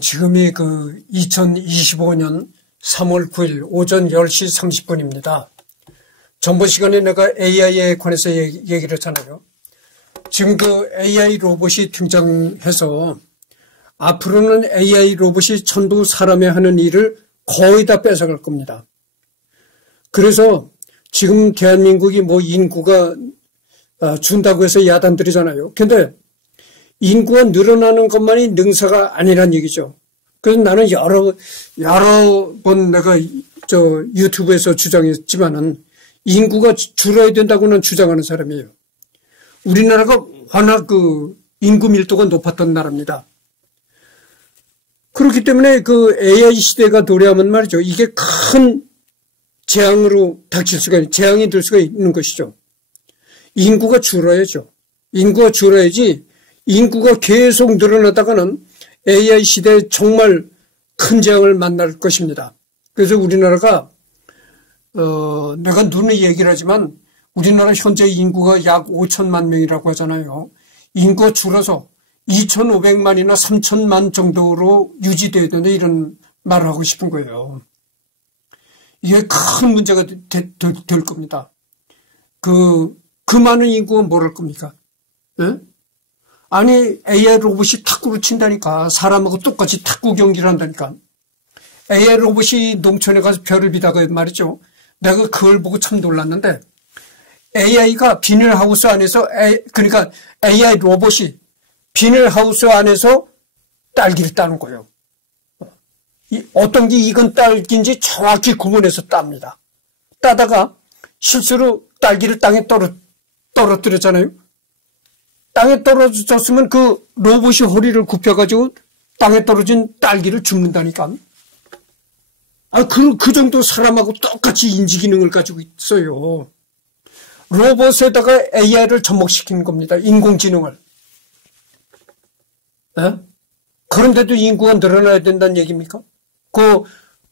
지금이 2025년 3월 9일 오전 10시 30분입니다. 전번 시간에 내가 AI에 관해서 얘기를 했잖아요. 지금 AI 로봇이 등장해서 앞으로는 AI 로봇이 전부 사람이 하는 일을 거의 다 뺏어갈 겁니다. 그래서 지금 대한민국이 인구가 준다고 해서 야단들이잖아요. 근데 인구가 늘어나는 것만이 능사가 아니란 얘기죠. 그래서 나는 여러 번 내가 유튜브에서 주장했지만은 인구가 줄어야 된다고는 주장하는 사람이에요. 우리나라가 워낙 인구 밀도가 높았던 나라입니다. 그렇기 때문에 AI 시대가 도래하면 말이죠. 이게 큰 재앙이 될 수가 있는 것이죠. 인구가 줄어야죠. 인구가 줄어야지 인구가 계속 늘어나다가는 AI 시대에 정말 큰 재앙을 만날 것입니다. 그래서 우리나라가 내가 눈에 얘기를 하지만 우리나라 현재 인구가 약 5천만 명이라고 하잖아요. 인구가 줄어서 2,500만이나 3천만 정도로 유지돼야 된다 이런 말을 하고 싶은 거예요. 이게 큰 문제가 될 겁니다. 그 많은 인구가 뭘 할 겁니까? 예? 아니 AI 로봇이 탁구를 친다니까. 사람하고 똑같이 탁구 경기를 한다니까. AI 로봇이 농촌에 가서 별을 비다가 말이죠. 내가 그걸 보고 참 놀랐는데 AI가 비닐하우스 안에서 그러니까 AI 로봇이 비닐하우스 안에서 딸기를 따는 거예요. 어떤 게 익은 딸기인지 정확히 구분해서 땁니다. 따다가 실수로 딸기를 땅에 떨어뜨렸잖아요. 땅에 떨어졌으면 그 로봇이 허리를 굽혀가지고 땅에 떨어진 딸기를 줍는다니까. 그 정도 사람하고 똑같이 인지 기능을 가지고 있어요. 로봇에다가 AI를 접목시키는 겁니다. 인공지능을. 에? 그런데도 인구가 늘어나야 된다는 얘기입니까?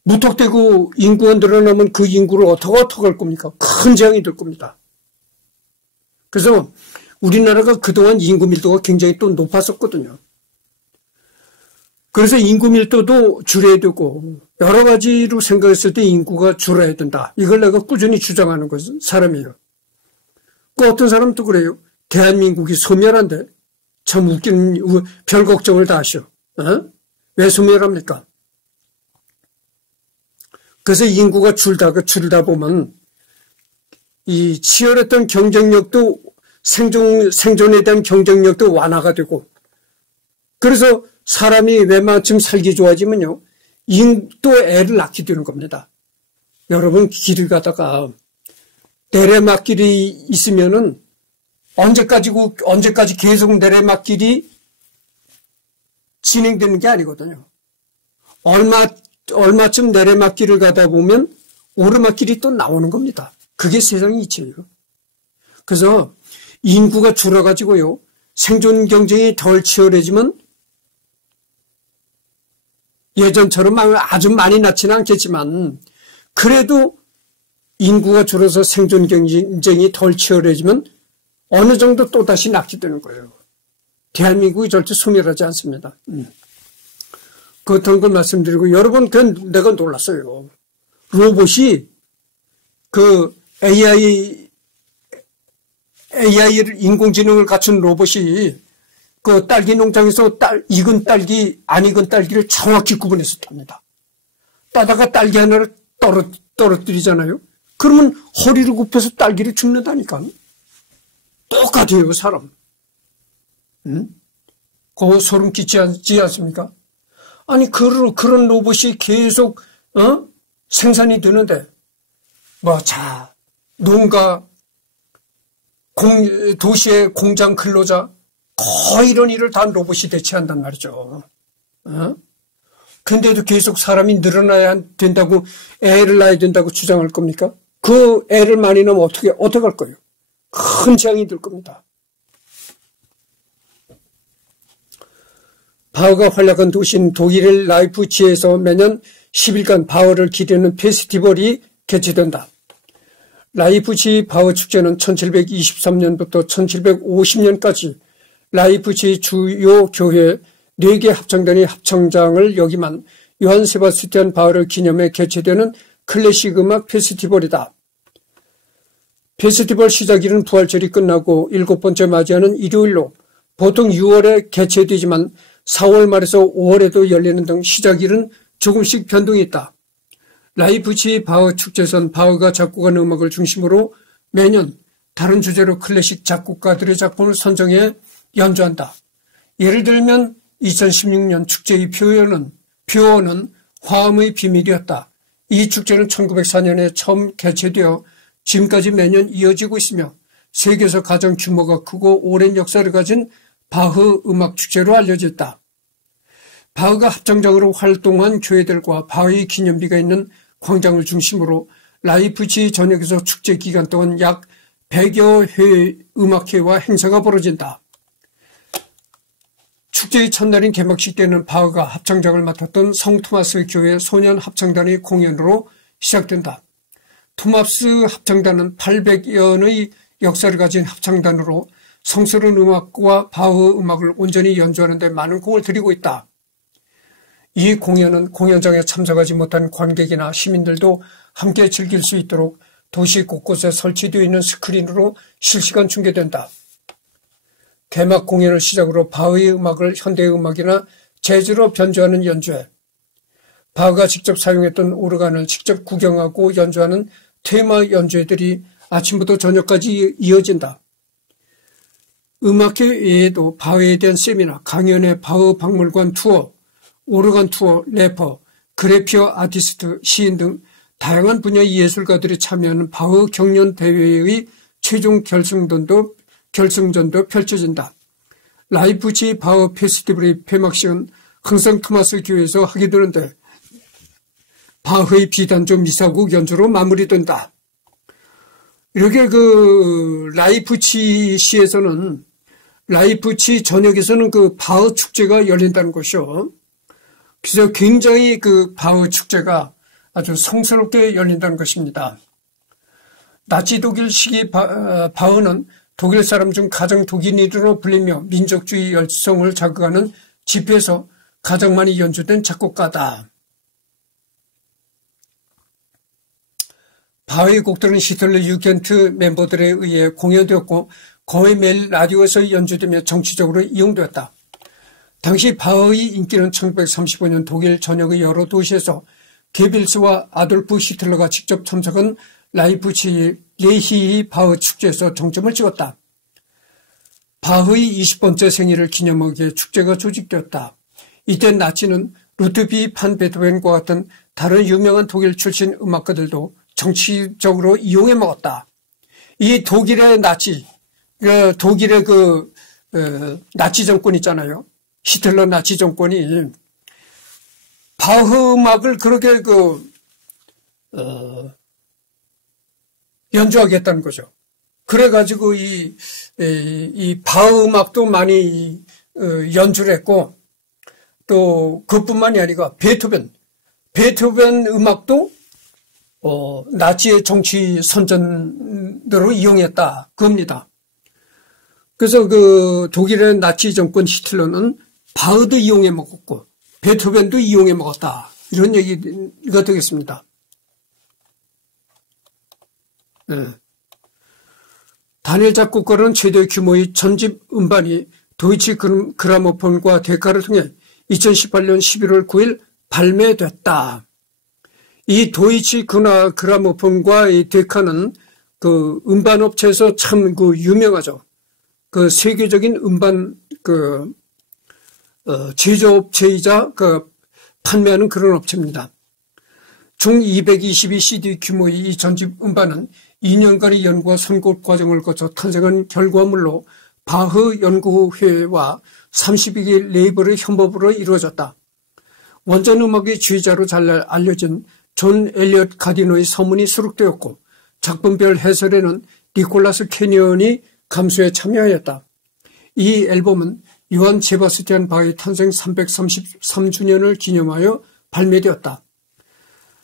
무턱대고 인구가 늘어나면 그 인구를 어떻게 할 겁니까? 큰 재앙이 될 겁니다. 그래서 우리나라가 그동안 인구 밀도가 굉장히 또 높았었거든요. 그래서 인구 밀도도 줄여야 되고 여러 가지로 생각했을 때 인구가 줄어야 된다. 이걸 내가 꾸준히 주장하는 사람이에요. 어떤 사람은 또 그래요. 대한민국이 소멸한데 참 웃기는 별 걱정을 다 하셔. 왜 소멸합니까? 그래서 인구가 줄다 보면 이 치열했던 경쟁력도 생존에 대한 경쟁력도 완화가 되고 그래서 사람이 웬만큼 살기 좋아지면요. 또 애를 낳게 되는 겁니다. 여러분 길을 가다가 내리막길이 있으면은 언제까지 계속 내리막길이 진행되는 게 아니거든요. 얼마쯤 내리막길을 가다 보면 오르막길이 또 나오는 겁니다. 그게 세상의 이치예요. 그래서 인구가 줄어가지고요. 생존 경쟁이 덜 치열해지면 예전처럼 아주 많이 낳지는 않겠지만 그래도 인구가 줄어서 생존 경쟁이 덜 치열해지면 어느 정도 또다시 낳게 되는 거예요. 대한민국이 절대 소멸하지 않습니다. 그렇다는 걸 말씀드리고 여러분 내가 놀랐어요. 로봇이 AI를 인공지능을 갖춘 로봇이 딸기 농장에서 익은 딸기 안 익은 딸기를 정확히 구분해서 탑니다. 따다가 딸기 하나를 떨어뜨리잖아요. 그러면 허리를 굽혀서 딸기를 줍는다니까. 똑같아요 사람. 그거 소름 끼치지 않습니까? 아니 그런 로봇이 계속 생산이 되는데 농가 도시의 공장 근로자 거의 이런 일을 다 로봇이 대체한단 말이죠. 근데도 계속 사람이 늘어나야 된다고 애를 낳아야 된다고 주장할 겁니까? 그 애를 많이 낳으면 어떻게 할 거예요? 큰 재앙이 될 겁니다. 바흐가 활약한 도시인 독일의 라이프치히에서 매년 10일간 바흐를 기리는 페스티벌이 개최된다. 라이프치히 바흐 축제는 1723년부터 1750년까지 라이프치히 주요 교회 4개 합창단이 합창장을 역임한 요한 세바스티안 바흐를 기념해 개최되는 클래식 음악 페스티벌이다. 페스티벌 시작일은 부활절이 끝나고 7번째 맞이하는 일요일로 보통 6월에 개최되지만 4월 말에서 5월에도 열리는 등 시작일은 조금씩 변동이 있다. 라이프치히 바흐 축제에선 바흐가 작곡한 음악을 중심으로 매년 다른 주제로 클래식 작곡가들의 작품을 선정해 연주한다. 예를 들면 2016년 축제의 표어는 화음의 비밀이었다. 이 축제는 1904년에 처음 개최되어 지금까지 매년 이어지고 있으며 세계에서 가장 규모가 크고 오랜 역사를 가진 바흐 음악 축제로 알려져 있다. 바흐가 합창장으로 활동한 교회들과 바흐의 기념비가 있는 광장을 중심으로 라이프치히 전역에서 축제 기간 동안 약 100여 회의 음악회와 행사가 벌어진다. 축제의 첫날인 개막식 때는 바흐가 합창장을 맡았던 성 토마스 교회 소년 합창단의 공연으로 시작된다. 토마스 합창단은 800년의 역사를 가진 합창단으로 성스러운 음악과 바흐 음악을 온전히 연주하는 데 많은 공을 들이고 있다. 이 공연은 공연장에 참석하지 못한 관객이나 시민들도 함께 즐길 수 있도록 도시 곳곳에 설치되어 있는 스크린으로 실시간 중계된다. 개막 공연을 시작으로 바흐의 음악을 현대음악이나 재즈로 변주하는 연주회, 바흐가 직접 사용했던 오르간을 직접 구경하고 연주하는 테마 연주회들이 아침부터 저녁까지 이어진다. 음악회 외에도 바흐에 대한 세미나, 강연회, 바흐 박물관 투어, 오르간 투어, 래퍼, 그래피어 아티스트, 시인 등 다양한 분야의 예술가들이 참여하는 바흐 경연 대회의 최종 결승전도 펼쳐진다. 라이프치히 바흐 페스티벌의 폐막식은 항상 토마스 교회에서 하게 되는데 바흐의 비단조 미사곡 연주로 마무리된다. 이렇게 라이프치히에서는 라이프치히 전역에서는 바흐 축제가 열린다는 것이요. 그래서 굉장히 바흐 축제가 아주 성스럽게 열린다는 것입니다. 나치 독일 시기 바흐는 독일 사람 중 가장 독일인으로 불리며 민족주의 열성을 자극하는 집회에서 가장 많이 연주된 작곡가다. 바흐의 곡들은 히틀러 유겐트 멤버들에 의해 공연되었고 거의 매일 라디오에서 연주되며 정치적으로 이용되었다. 당시 바흐의 인기는 1935년 독일 전역의 여러 도시에서 게빌스와 아돌프 히틀러가 직접 참석한 라이프치히 레히히 바흐 축제에서 정점을 찍었다. 바흐의 20번째 생일을 기념하기 위해 축제가 조직되었다. 이때 나치는 루드비 판 베토벤과 같은 다른 유명한 독일 출신 음악가들도 정치적으로 이용해 먹었다. 이 독일의 나치, 독일의 나치 정권 있잖아요. 히틀러 나치 정권이 바흐 음악을 그렇게 연주하겠다는 거죠. 그래가지고 이 바흐 음악도 많이 연주를 했고 또 그뿐만이 아니라 베토벤 음악도 나치의 정치 선전으로 이용했다 그겁니다. 그래서 독일의 나치 정권 히틀러는 바흐도 이용해 먹었고 베토벤도 이용해 먹었다 이런 얘기가 되겠습니다. 네. 단일 작곡가는 최대 규모의 전집 음반이 도이치 그라모폰과 데카를 통해 2018년 11월 9일 발매됐다. 이 도이치 그라모폰과 이 데카는 음반업체에서 참 유명하죠. 세계적인 음반 제조업체이자 판매하는 그런 업체입니다. 총 222CD 규모의 이 전집 음반은 2년간의 연구와 선곡 과정을 거쳐 탄생한 결과물로 바흐 연구회와 32개 레이블의 협업으로 이루어졌다. 원전 음악의 주의자로 잘 알려진 존 엘리엇 가디노의 서문이 수록되었고 작품별 해설에는 니콜라스 캐니언이 감수에 참여하였다. 이 앨범은 요한 세바스티안 바흐의 탄생 333주년을 기념하여 발매되었다.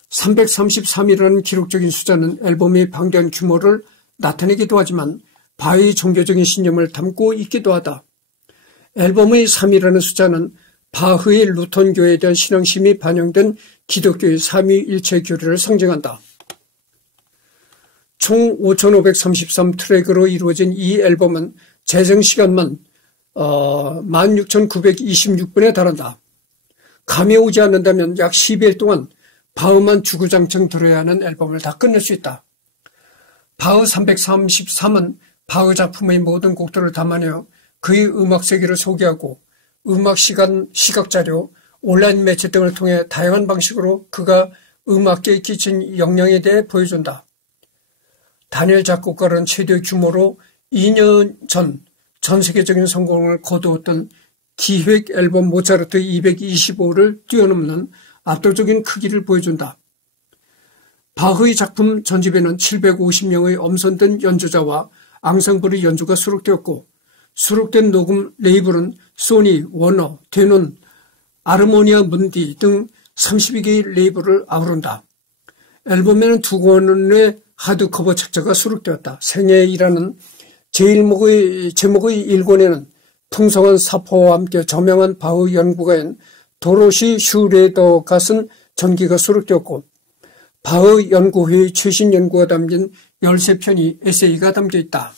333이라는 기록적인 숫자는 앨범의 방대한 규모를 나타내기도 하지만 바흐의 종교적인 신념을 담고 있기도 하다. 앨범의 3이라는 숫자는 바흐의 루턴교회에 대한 신앙심이 반영된 기독교의 삼위일체 교리를 상징한다. 총 5,533트랙으로 이루어진 이 앨범은 재생시간만 16,926분에 달한다. 감이 오지 않는다면 약 12일 동안 바흐만 주구장창 들어야 하는 앨범을 다 끝낼 수 있다. 바흐 333은 바흐 작품의 모든 곡들을 담아내어 그의 음악 세계를 소개하고 음악 시간, 시각자료, 온라인 매체 등을 통해 다양한 방식으로 그가 음악계에 끼친 영향에 대해 보여준다. 다니엘 작곡가는 최대 규모로 2년 전 세계적인 성공을 거두었던 기획 앨범 모차르트 225를 뛰어넘는 압도적인 크기를 보여준다. 바흐의 작품 전집에는 750명의 엄선된 연주자와 앙상블의 연주가 수록되었고 수록된 녹음 레이블은 소니, 워너, 데논, 아르모니아 문디 등 32개의 레이블을 아우른다. 앨범에는 2권의 하드커버 책자가 수록되었다. 생애이라는 제목의 1권에는 풍성한 사포와 함께 저명한 바흐 연구가인 도로시 슈레더가 쓴 전기가 수록되었고 바흐 연구회의 최신 연구가 담긴 13편의 에세이가 담겨있다.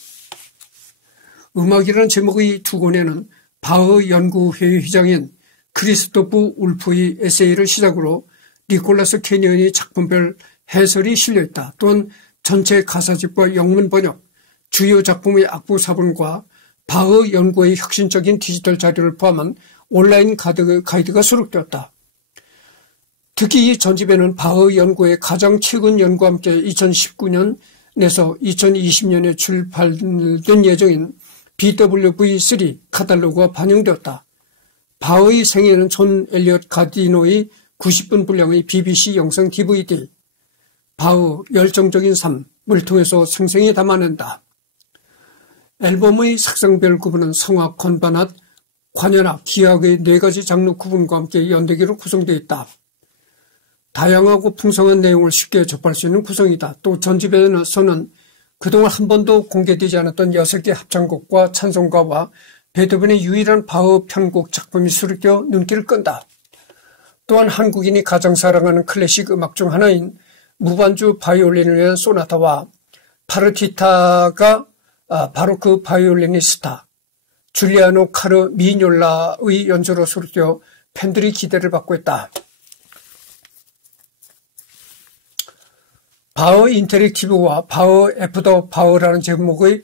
음악이라는 제목의 2권에는 바흐 연구회의 회장인 크리스토프 울프의 에세이를 시작으로 니콜라스 캐니언의 작품별 해설이 실려있다. 또한 전체 가사집과 영문 번역, 주요 작품의 악보 사본과 바흐 연구의 혁신적인 디지털 자료를 포함한 온라인 가이드가 수록되었다. 특히 이 전집에는 바흐 연구의 가장 최근 연구와 함께 2019년에서 2020년에 출판될 예정인 BWV3 카탈로그가 반영되었다. 바흐의 생애는 존 엘리엇 가디노의 90분 분량의 BBC 영상 DVD, 바흐 열정적인 삶을 통해서 생생히 담아낸다. 앨범의 색상별 구분은 성악, 건반악, 관현악, 기악의 4가지 장르 구분과 함께 연대기로 구성되어 있다. 다양하고 풍성한 내용을 쉽게 접할 수 있는 구성이다. 또 전집에서는 그동안 한 번도 공개되지 않았던 6개 합창곡과 찬송가와 베토벤의 유일한 바흐 편곡 작품이 수록되어 눈길을 끈다. 또한 한국인이 가장 사랑하는 클래식 음악 중 하나인 무반주 바이올린을 위한 소나타와 파르티타가 바로 그 바이올리니스타 줄리아노 카르 미뇰라의 연주로 수록되어 팬들이 기대를 받고 있다. 바흐 인터랙티브와 바흐 애프터 바흐라는 제목의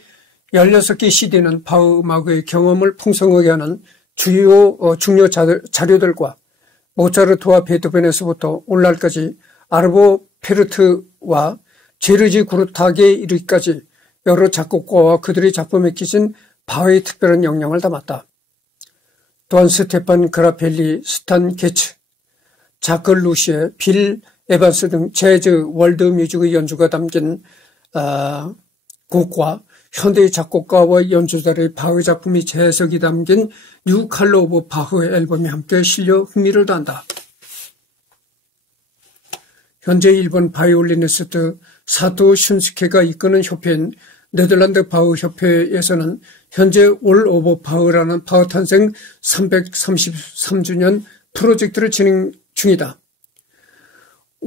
16개 CD는 바흐 음악의 경험을 풍성하게 하는 중요 자료들과 모차르트와 베토벤에서부터 오늘날까지 아르보 페르트와 제르지 구르타게 이르기까지 여러 작곡가와 그들의 작품에 끼친 바흐의 특별한 영향을 담았다. 또한 스테판 그라펠리, 스탄 게츠, 자크 루시에, 빌 에반스 등 재즈, 월드 뮤직의 연주가 담긴 곡과 현대의 작곡가와 연주자의 바흐 작품이 재해석이 담긴 뉴 칼러 오브 바흐 앨범이 함께 실려 흥미를 더한다. 현재 일본 바이올리니스트 사토 슌스케가 이끄는 협회인 네덜란드 바흐 협회에서는 현재 올 오브 바흐라는 바흐 탄생 333주년 프로젝트를 진행 중이다.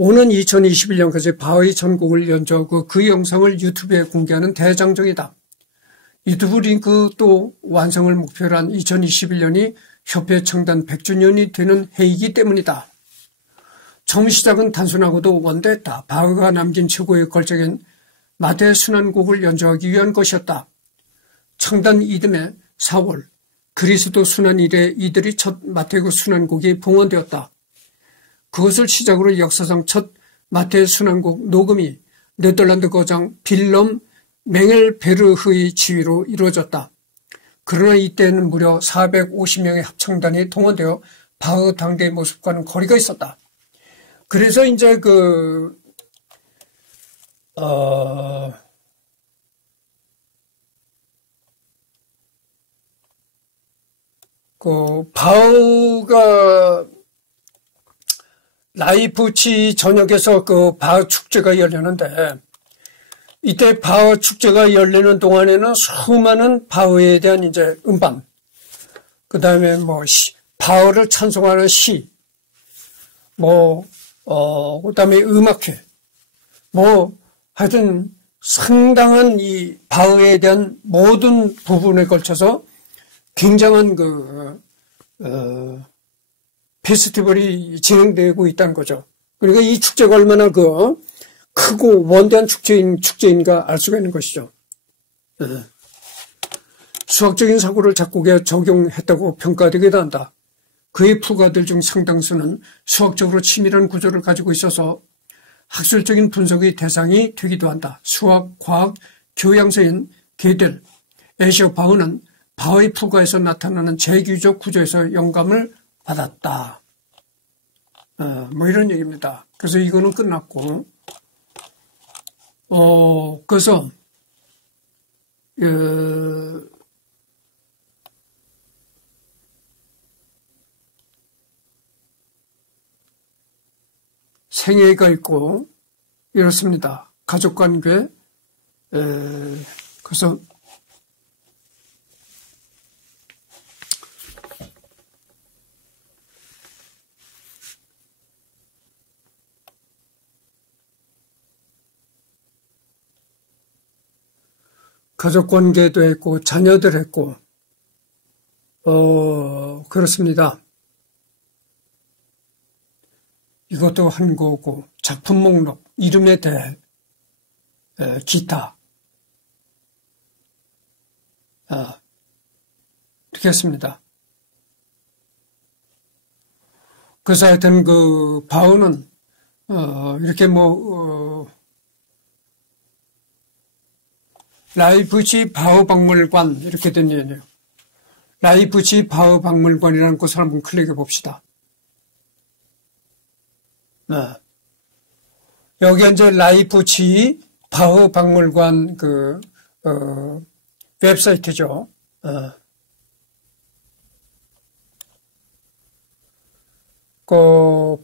오는 2021년까지 바흐의 전곡을 연주하고 그 영상을 유튜브에 공개하는 대장정이다. 유튜브 링크 또 완성을 목표로 한 2021년이 협회 창단 100주년이 되는 해이기 때문이다. 처음 시작은 단순하고도 원대했다. 바흐가 남긴 최고의 걸작인 마태 순환곡을 연주하기 위한 것이었다. 창단 이듬해 4월 그리스도 순환 이래 이들이 첫 마태그 순환곡이 봉헌되었다. 그것을 시작으로 역사상 첫 마태 순환곡 녹음이 네덜란드 거장 빌럼 맹헬베르흐의 지휘로 이루어졌다. 그러나 이때는 무려 450명의 합창단이 동원되어 바흐 당대의 모습과는 거리가 있었다. 그래서 이제 바흐가 라이프치 전역에서 바흐 축제가 열리는데 이때 바흐 축제가 열리는 동안에는 수많은 바흐에 대한 이제 음반, 그 다음에 바흐를 찬송하는 시, 그다음에 음악회, 하여튼 상당한 이 바흐에 대한 모든 부분에 걸쳐서 굉장한 페스티벌이 진행되고 있다는 거죠. 그러니까 이 축제가 얼마나 크고 원대한 축제인가 알 수가 있는 것이죠. 수학적인 사고를 작곡에 적용했다고 평가되기도 한다. 그의 풀가들 중 상당수는 수학적으로 치밀한 구조를 가지고 있어서 학술적인 분석의 대상이 되기도 한다. 수학, 과학, 교양서인 게델, 에시오 바흐는 바흐의 풀가에서 나타나는 재규적 구조에서 영감을 받았다. 이런 얘기입니다. 그래서 이거는 끝났고, 그래서, 생애가 있고, 이렇습니다. 가족관계, 그래서, 가족관계도 했고, 자녀들 했고, 그렇습니다. 이것도 한 거고, 작품 목록, 이름에 대해, 기타. 이렇게 했습니다. 그래서 하여튼 바흐는, 이렇게 라이프치 바흐 박물관, 이렇게 된 얘기예요. 라이프치 바흐 박물관이라는 곳을 한번 클릭해 봅시다. 여기 이제 라이프치 바흐 박물관 웹사이트죠.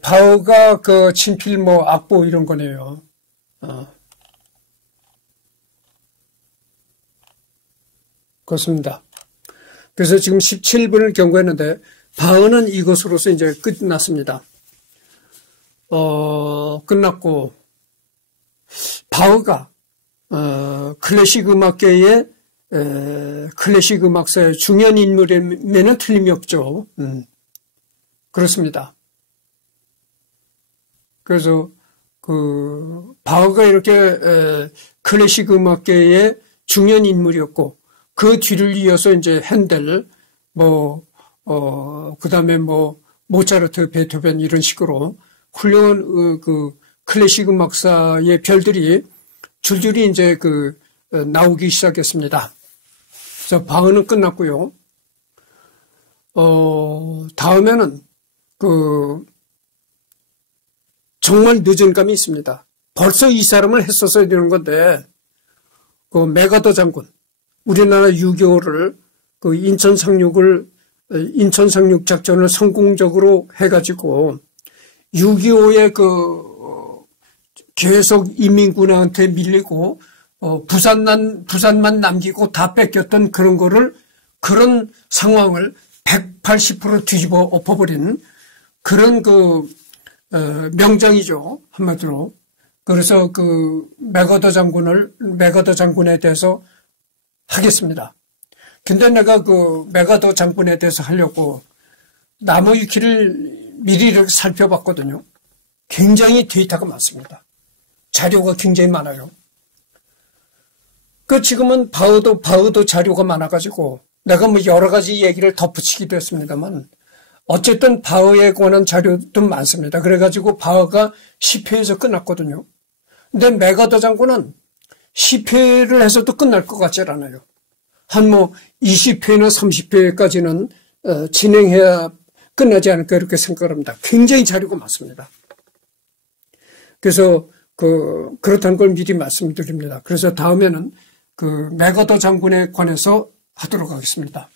바흐가 친필 악보 이런 거네요. 그렇습니다. 그래서 지금 17분을 경고했는데, 바흐는 이것으로서 이제 끝났습니다. 끝났고, 바흐가, 클래식 음악계의, 클래식 음악사의 중요한 인물이면은 틀림이 없죠. 그렇습니다. 그래서, 바흐가 이렇게, 클래식 음악계의 중요한 인물이었고, 그 뒤를 이어서 이제 핸델, 그 다음에 모차르트, 베토벤 이런 식으로 훌륭한 클래식 음악사의 별들이 줄줄이 이제 나오기 시작했습니다. 그래서 바흐는 끝났고요. 다음에는 정말 늦은 감이 있습니다. 벌써 이 사람을 했었어야 되는 건데, 메가더 장군, 우리나라 6.25를 인천 상륙 작전을 성공적으로 해가지고 6.25에 계속 인민군한테 밀리고 부산만 남기고 다 뺏겼던 그런 상황을 180% 뒤집어 엎어버린 그런 명장이죠, 한마디로. 그래서 메가더 장군에 대해서 하겠습니다. 근데 내가 메가더 장군에 대해서 하려고 나무위키를 미리 이렇게 살펴봤거든요. 굉장히 데이터가 많습니다. 자료가 굉장히 많아요. 지금은 바흐도 자료가 많아가지고 내가 여러 가지 얘기를 덧붙이기도 했습니다만 어쨌든 바흐에 관한 자료도 많습니다. 그래가지고 바흐가 10회에서 끝났거든요. 근데 메가더 장군은 10회를 해서도 끝날 것 같지 않아요. 한 20회나 30회까지는 진행해야 끝나지 않을까 이렇게 생각합니다. 굉장히 자료가 많습니다. 그래서 그렇다는 걸 미리 말씀드립니다. 그래서 다음에는 메가더 장군에 관해서 하도록 하겠습니다.